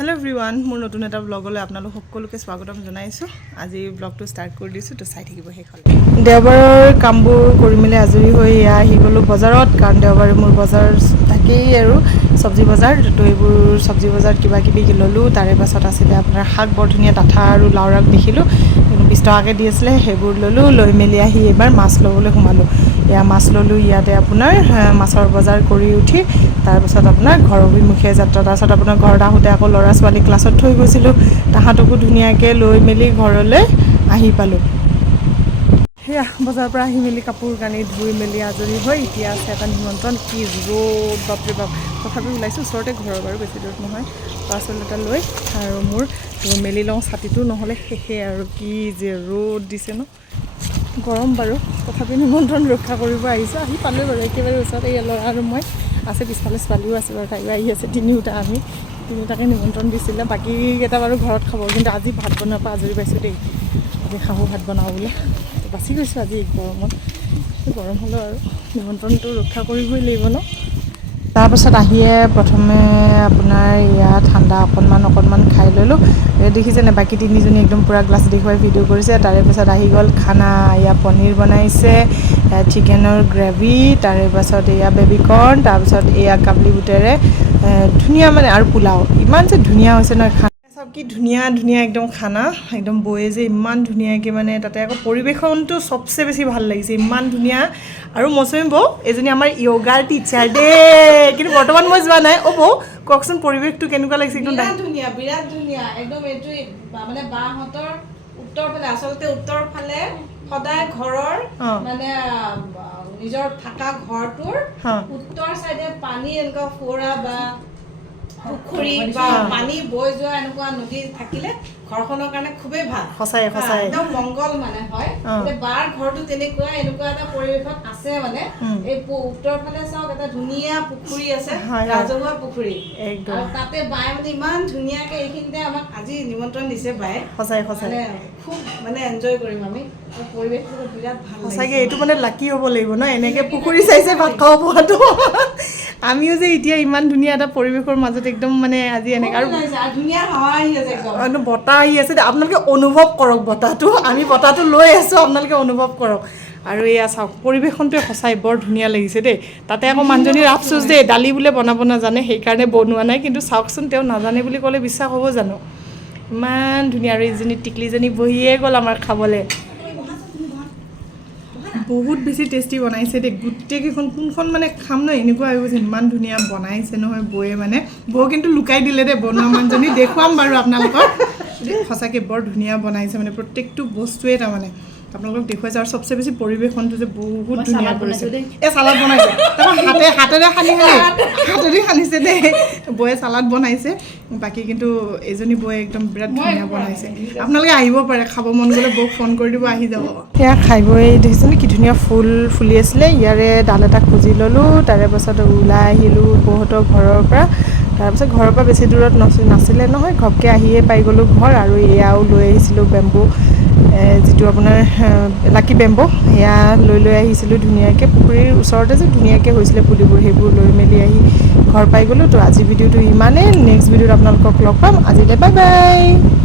hello everyone मोर नतुन एटा ब्लगले आपनालोक सकलोके स्वागतम जनाइছো আজি ब्लगটো start কৰি দিছো তো চাই থাকিব হেখলে দেওবাৰৰ কামবোৰ কৰি মিলে আজৰি হৈ আহি গলো বজাৰত কাৰণ দেওবাৰে মোৰ বজাৰ থাকেই আৰু সবজি বজাৰ তো এইবোৰ সবজি বজাৰ কিবা কিবি ললো তাৰে পাছত আছিল আপোনাৰ শাক বৰ ধুনিয়া টাঠা আৰু লাউৰাক দেখিলো 20 টকাকে দি আছিল হেবোৰ ললো লৈ মেলি আহি এবাৰ মাছ লবলৈ ঘুমালো ইয়া মাছ ললো ইয়াতে আপোনাৰ মাছৰ বজাৰ কৰি উঠি তাৰ পাছত আপোনাৰ ঘৰ অভিমুখে যাত্ৰা তাৰ পাছত আপোনাৰ ঘৰত আহোতে আকৌ লৰা ছোৱালী ক্লাছত থৈ গৈছিলো তাহাতকো ধুনিয়াকে লৈ মেলি ঘৰলৈ আহি পালো হেয়া বজাৰ পৰা আহি মেলি কাপোৰ কানি ধুই মেলি আজৰি হৈ এতিয়া আছে এটা নিমন্ত্ৰণ কি ৰ'দ বাপৰে বাপ তথাপি ওলাইছো ওচৰতে ঘৰৰ বাৰু বেছি দূৰত নহয় পাৰ্চেল এটা লৈ আৰু মোৰ মেলি লওঁ ছাতিটো নহ'লে শেষে আৰু কি যে ৰ'দ দিছে ন গৰম বাৰু তথাপি নিমন্ত্ৰণ ৰক্ষা কৰিব আহিছো আহি পালে বাৰু একেবাৰে ওচৰতে এই ল'ৰা আৰু মই আছে পিছফালে ছোৱালীও আছে বাৰু তাইও আহি আছে তিনিওটা আমি তিনিওটাকে নিমন্ত্ৰণ দিছিলে বাকী কেইটা বাৰু ঘৰত খাব কিন্তু আজি ভাত বনোৱাৰ পৰা আজৰি পাইছোঁ দেই আজি খাব ভাত বনাওঁ বোলে বাছি গৈছোঁ আজি গৰমত গৰম হ'লেও আৰু নিমন্ত্ৰণটো ৰক্ষা কৰিবই লাগিব ন তাৰপাছত আহিয়ে প্ৰথমে আপোনাৰ ইয়াত ঠাণ্ডা অকণমান খাই ল'লোঁ দেখিছেনে বাকী তিনিজনী একদম পূৰা গ্লাছ দেখুৱাই ভিডিঅ' কৰিছে তাৰে পাছত আহি গ'ল খানা এয়া পনীৰ বনাইছে চিকেনৰ গ্ৰেভি তাৰে পাছত এয়া বেবিকৰ্ণ তাৰপিছত এয়া কাবলি বুটেৰে ধুনীয়া মানে আৰু পোলাও ইমান যে ধুনীয়া হৈছে নহয় খানা সব কি ধুনীয়া একদম খানা একদম বয়ে যে ইমান ধুনীয়াকৈ মানে তাতে আকৌ পৰিৱেশনটো সবচে বেছি ভাল লাগিছে ইমান ধুনীয়া আৰু মৌচুমী বৌ এজনী আমাৰ য়োগাৰ টিচাৰ দেই কিন্তু বৰ্তমান মই যোৱা নাই অ' বৌ কওকচোন পৰিৱেশটো কেনেকুৱা লাগিছে একদম বিৰাট ধুনীয়া একদম এইটো মানে বাহঁতৰ উত্তৰ ফালে আচলতে উত্তৰ ফালে সদায় ঘৰৰ মানে নিজৰ থকা ঘৰটোৰ উত্তৰ চাইডে পানী এনেকুৱা ফোৰা বা পুখুৰী বা পানী বৈ যোৱা এনেকুৱা নদী থাকিলে ঘৰখনৰ কাৰণে খুবেই ভাল সঁচাই একদম মংগল মানে হয় বাৰ ঘৰটো তেনেকুৱা এনেকুৱা এটা পৰিৱেশত আছে মানে এই উত্তৰ ফালে চাওক এটা ধুনীয়া পুখুৰী আছে ৰাজহুৱা পুখুৰী আৰু তাতে বাই মানে ইমান ধুনীয়াকে এইখিনিতে আমাক আজি নিমন্ত্ৰণ দিছে বাই সঁচাই খুব মানে এনজয় কৰিম আমি পৰিৱেশটো বিৰাট ভাল সঁচাকৈ এইটো মানে লাকি হ'ব লাগিব ন এনেকৈ পুখুৰী চাইছে ভাত খাব পোৱাটো আমিও যে এতিয়া ইমান ধুনীয়া এটা পৰিৱেশৰ মাজত একদম মানে আজি এনেকৈ আৰু ধুনীয়া হাৱা আহি আছে একদম বতাহ আহি আছে আপোনালোকে অনুভৱ কৰক বতাহটো আমি বতাহটো লৈ আছোঁ আপোনালোকে অনুভৱ কৰক আৰু এয়া চাওক পৰিৱেশনটোৱে সঁচাই বৰ ধুনীয়া লাগিছে দেই তাতে আকৌ মানুহজনীৰ আফচোচ দেই দালি বোলে বনাব নাজানে সেইকাৰণে বনোৱা নাই কিন্তু চাওকচোন তেওঁ নাজানে বুলি ক'লে বিশ্বাস হ'ব জানো ইমান ধুনীয়া আৰু ইজনী টিকলিজনী বহিয়ে গ'ল আমাৰ খাবলৈ বহুত বেছি টেষ্টি বনাইছে দেই গোটেইকেইখন কোনখন মানে খাম ন এনেকুৱা হৈ গৈছে ইমান ধুনীয়া বনাইছে নহয় বৌয়ে মানে বৌ কিন্তু লুকাই দিলে দেই বনোৱা মানুহজনী দেখুৱাম বাৰু আপোনালোকক সঁচাকৈ বৰ ধুনীয়া বনাইছে মানে প্ৰত্যেকটো বস্তুৱে তাৰমানে আপোনালোকক দেখুৱাইছে আৰু সবচে বেছি পৰিৱেশনটো যে বহুত ধুনীয়া কৰিছে এই চালাড বনাইছে হাতেৰে সানিছে দেই বৌয়ে চালাড বনাইছে বাকী কিন্তু এজনী বৌয়ে একদম বিৰাট ধুনীয়া বনাইছে আপোনালোকে আহিব পাৰে খাব মন গ'লে বৌক ফোন কৰি দিব আহি যাব সেয়া খাই বৈ দেখিছেনে কি ধুনীয়া ফুল ফুলি আছিলে ইয়াৰে ডাল এটা খুজি ল'লোঁ তাৰে পাছত ওলাই আহিলোঁ বৌহঁতৰ ঘৰৰ পৰা তাৰপিছত ঘৰৰ পৰা বেছি দূৰত নাছিলে নহয় ঘপকৈ আহিয়ে পাই গ'লোঁ ঘৰ আৰু এয়াও লৈ আহিছিলোঁ বেম্বু যিটো আপোনাৰ লাকি বেম্বো সেয়া লৈ আহিছিলোঁ ধুনীয়াকৈ পুখুৰীৰ ওচৰতে যে ধুনীয়াকৈ হৈছিলে পুলিবোৰ সেইবোৰ লৈ মেলি আহি ঘৰ পাই গ'লোঁ তো আজি ভিডিঅ'টো ইমানেই নেক্সট ভিডিঅ'ত আপোনালোকক লগ পাম আজিলৈ বাই বাই